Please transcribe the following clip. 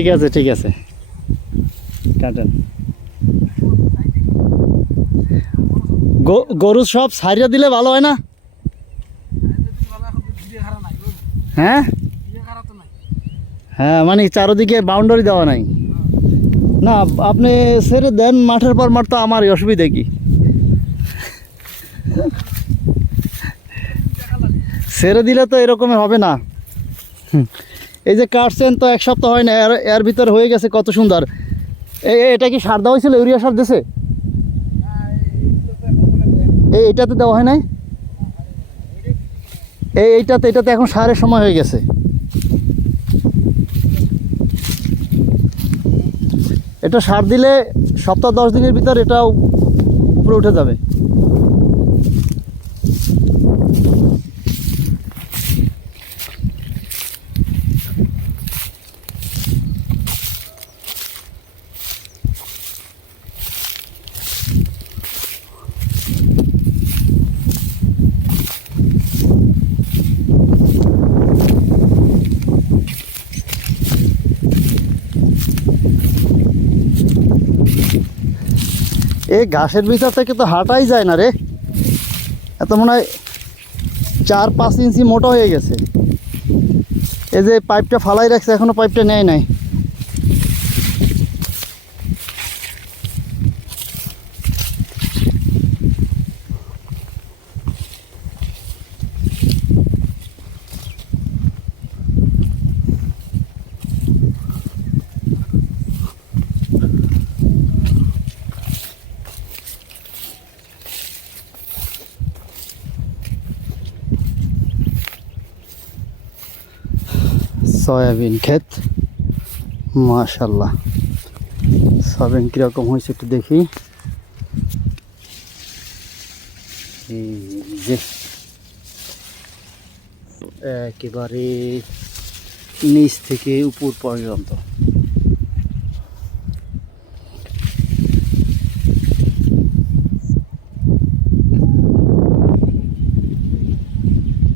ঠিক আছে ঠিক আছে। কাটেন গরু সব সারিয়া দিলে ভালো হয় না? হ্যাঁ? হ্যাঁ মানে চারোদিকে বাউন্ডারি দেওয়া নাই। না, আপনি ছেড়ে দেন, মাঠের পর মাঠ তো আমারই, অসুবিধা কি? ছেড়ে দিলে তো এরকমই হবে না। হুম। এই যে কাটছেন তো এক সপ্তাহ হয় না, এর এর ভিতরে হয়ে গেছে কত সুন্দর। এটা কি সার দেওয়া হয়েছিল? ইউরিয়া সার দিছে? এই এটাতে দেওয়া হয় নাই? এই এইটাতে, এটাতে এখন সারের সময় হয়ে গেছে। এটা সার দিলে সপ্তাহ দশ দিনের ভিতর এটাও উপরে উঠে যাবে। এই গাছের ভিতর থেকে তো হাঁটাই যায় না রে। এত মনে হয় চার পাঁচ ইঞ্চি মোটা হয়ে গেছে। এই যে পাইপটা ফালাই রাখছে এখনও পাইপটা নেয় নাই। সয়াবিন ক্ষেত। মাশাল্লাহ সয়াবিন কীরকম হয়েছে একটু দেখি। যে একেবারে নিচ থেকে উপর পর্যন্ত।